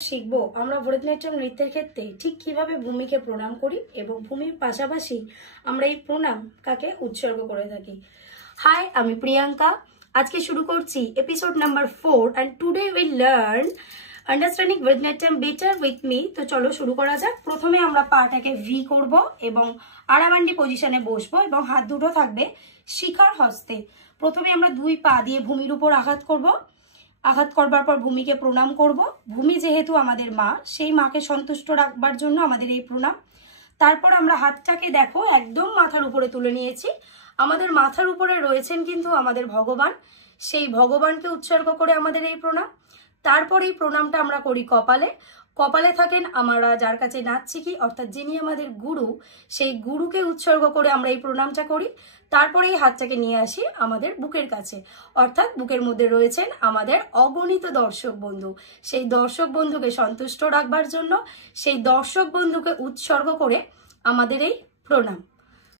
শিখবো আমরা ভরতনাট্যম নৃত্যের ক্ষেত্রে ঠিক কিভাবে ভূমিকে প্রণাম করি এবং ভূমির পাশাপাশি আমরা এই প্রণাম কাকে উৎসর্গ করে থাকি। হাই, আমি প্রিয়াঙ্কা। আজকে শুরু করছি episode number 4 and today we learn understanding Bharatanatyam better with me। তো চলো শুরু করা যাক। প্রথমে আমরা পাটাকে ভি করব এবং আড়াবান্ডি পজিশনে বসবো এবং হাত দুটো থাকবে শিখার হস্তে। প্রথমে আমরা দুই পা দিয়ে ভূমির উপর আঘাত করব। আঘাত করবার পর ভূমিকে প্রণাম করব। ভূমি যেহেতু আমাদের মা, সেই মাকে সন্তুষ্ট রাখবার জন্য আমাদের এই প্রণাম। তারপর আমরা হাতটাকে দেখো একদম মাথার উপরে তুলে নিয়েছি। আমাদের মাথার উপরে রয়েছেন কিন্তু আমাদের ভগবান, সেই ভগবানকে উৎসর্গ করে আমাদের এই প্রণাম। তারপর এই প্রণামটা আমরা করি কপালে। কপালে থাকেন আমরা যার কাছে নাচ শিখি, অর্থাৎ যিনি আমাদের গুরু, সেই গুরুকে উৎসর্গ করে আমরা এই প্রণামটা করি। তারপরে এই হাতটাকে নিয়ে আসি আমাদের বুকের কাছে, অর্থাৎ বুকের মধ্যে রয়েছেন আমাদের অগণিত দর্শক বন্ধু। সেই দর্শক বন্ধুকে সন্তুষ্ট রাখবার জন্য সেই দর্শক বন্ধুকে উৎসর্গ করে আমাদের এই প্রণাম।